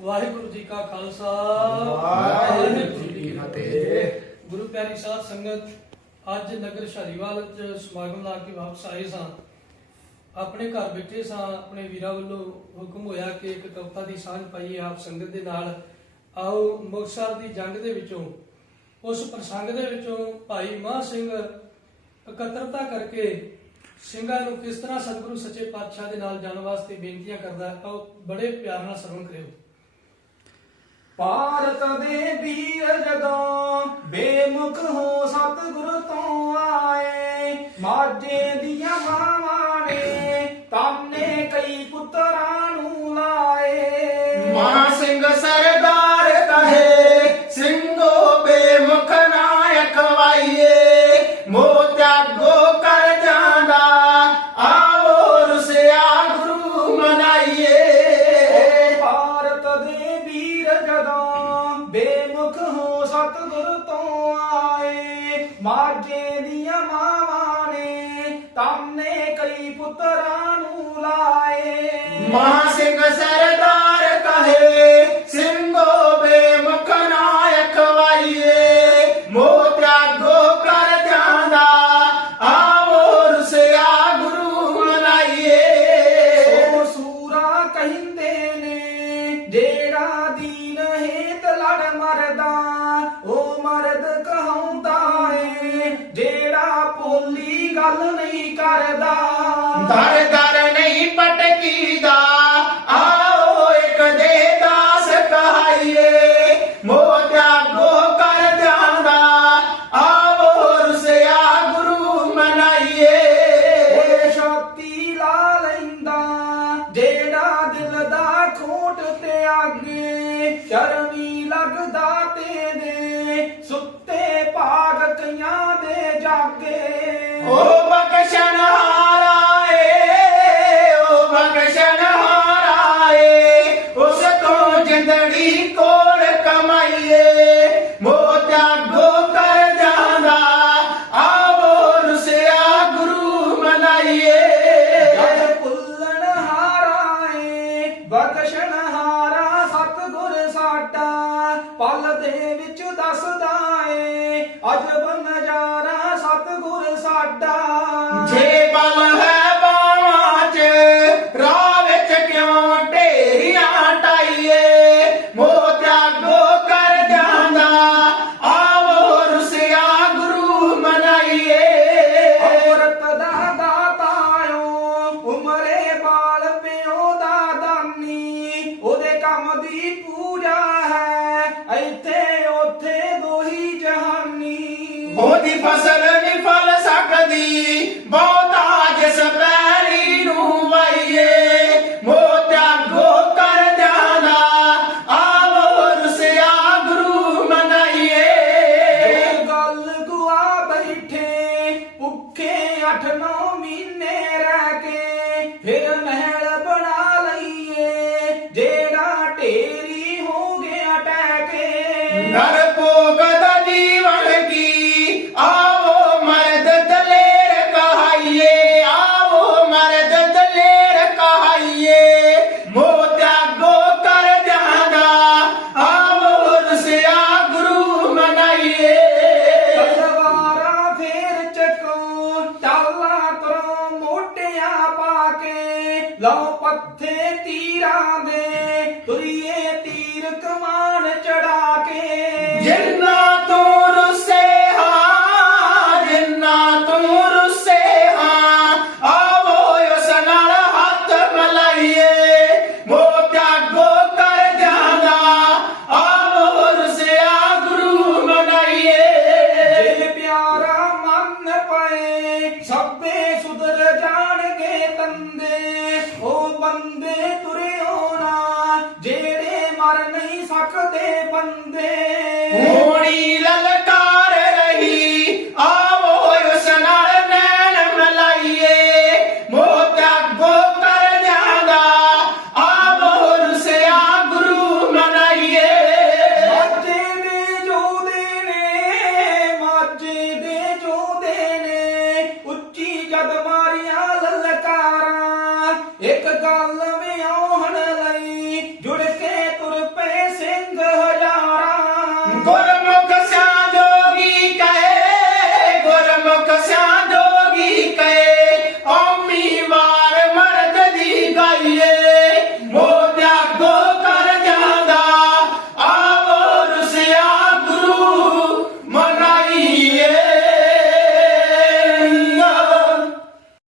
ਵਾਹਿਗੁਰੂ ਜੀ ਕਾ ਖਾਲਸਾ। ਵਾਹਿਗੁਰੂ ਜੀ ਕੀ ਫਤਿਹ। ਗੁਰੂ ਪਿਆਰੀ ਸਾਧ ਸੰਗਤ ਅੱਜ ਨਗਰ ਸ਼ਾਲੀਵਾਲ ਚ ਸਮਾਗਮ ਲਾ ਕੇ ਵਾਪਸ ਆਏ ਸਾਂ। ਆਪਣੇ ਘਰ ਬੈਠੇ ਸਾਂ ਆਪਣੇ ਵੀਰਾਂ ਵੱਲੋਂ ਹੁਕਮ ਹੋਇਆ ਕਿ ਇੱਕ ਕਵਿਤਾ ਦੀ ਸਾਂਝ ਪਾਈਏ ਆਪ ਸੰਗਤ ਦੇ ਨਾਲ। ਆਓ ਮੁਕਤਸਰ ਦੀ ਜੰਗ ਦੇ ਵਿੱਚੋਂ ਉਸ ਪ੍ਰਸੰਗ ਦੇ ਵਿੱਚੋਂ ਭਾਈ ਮਾਹ ਸਿੰਘ ਇਕੱਤਰਤਾ ਕਰਕੇ ਸਿੰਘਾਂ ਨੂੰ ਕਿਸ ਤਰ੍ਹਾਂ ਸਤਿਗੁਰੂ ਸੱਚੇ ਪਾਤਸ਼ਾਹ ਦੇ ਨਾਲ ਜਾਣ ਵਾਸਤੇ ਬੇਨਤੀਆਂ ਕਰਦਾ ਹੈ ਆਓ ਬੜੇ ਪਿਆਰ ਨਾਲ ਸਰਵਣ ਕਰਿਓ। ਭਾਰਤ ਦੇ ਵੀਰ ਜਦੋਂ ਬੇਮੁਖ ਹੋ ਸਤਿਗੁਰ ਤੋਂ ਆਏ, ਮਾਝੇ ਦੀਆਂ ਮਾਵਾਂ ਨੇ ਤਾਨੇ ਕਈ ਪੁੱਤਰਾਂ ਨੂੰ ਲਾਏ। ਮਹਾ ਸਿੰਘ ਸਰਦਾਰ ਕਹੇ, ਸਿੰਘੋ ਬੇਮੁਖ ਨਾਇਕ ਵਾਈਏ ਬੇਮੁਖ ਹੋ ਸਤਿਗੁਰ ਤੋਂ ਆਏ, ਮਾਝੇ ਦੀਆਂ ਮਾਵਾਂ ਨੇ ਤਾਨੇ ਕਈ ਪੁੱਤਰਾਂ ਨੂੰ ਲਾਏ। ਮਹਾ ਸਿੰਘ ਸ਼ਰਦਾ ਆਗੇ ਸ਼ਰਮੀ ਲੱਗਦਾ ਤੇ ਸੁੱਤੇ ਭਾਗ ਕਈਆਂ ਦੇ ਜਾਗੇ। ਓ ਬਖਸ਼ਣ ਪਲ ਦੇ ਵਿੱਚ ਦੱਸਦਾ ਏ ਅਜਬ ਉਹਦੀ ਫਸਲ ਨਹੀਂ ਫਲ ਸਕਦੀ ਬਹੁਤਾ ਜਿਸ ਪੈਰੀ ਨੂੰ ਵਾਈਏ ਮੋਤਿਆ ਗੋ ਕਰ ਜਾਂਦਾ ਆਵੋ ਰੁਸਿਆ ਗੁਰੂ ਮਨਾਈਏ ਜੋ ਗੱਲ ਗੁਆ ਬੈਠੇ ਭੁੱਖੇ 8-9 ਮਹੀਨੇ ਰਹਿ ਕੇ ਫਿਰ ਮਹਿਲ ਬਣਾ ਲਈਏ। ਜਿਹੜਾ ਢੇਰੀ ਹੋ ਗਿਆ ਟੈਕੇ ਨਰ ਭੋਗ ਲਓ ਪੱਥੇ ਤੀਰਾਂ ਦੇ ਤੁਰੀਏ ਤੀਰ ਕਮਾਨ ਚੜਾ ਕੇ। ਜਿੰਨਾ ਤੂੰ ਰੁੱਸੇ ਹਾਂ ਜਿੰਨਾ ਤੂੰ ਰੁੱਸੇ ਹਾਂ ਆਵੋ ਉਸ ਨਾਲ ਹੱਥ ਮਲਾਈਏ। ਮੋਤਿਆ ਗੋ ਕਰ ਜਾਂਦਾ ਆਵੋ ਰੁੱਸਿਆ ਗੁਰੂ ਮਨਾਈਏ। ਜੇ ਪਿਆਰਾ ਮਨ ਪਏ ਸਭੇ ਸੁਧਰ ਜਾਣਗੇ ਤੰਦੇ। ਬੰਦੇ ਤੁਰਿਓ ਨਾ ਜਿਹੜੇ ਮਰ ਨਹੀਂ ਸਕਦੇ ਬੰਦੇ। ਇੱਕ ਗੱਲ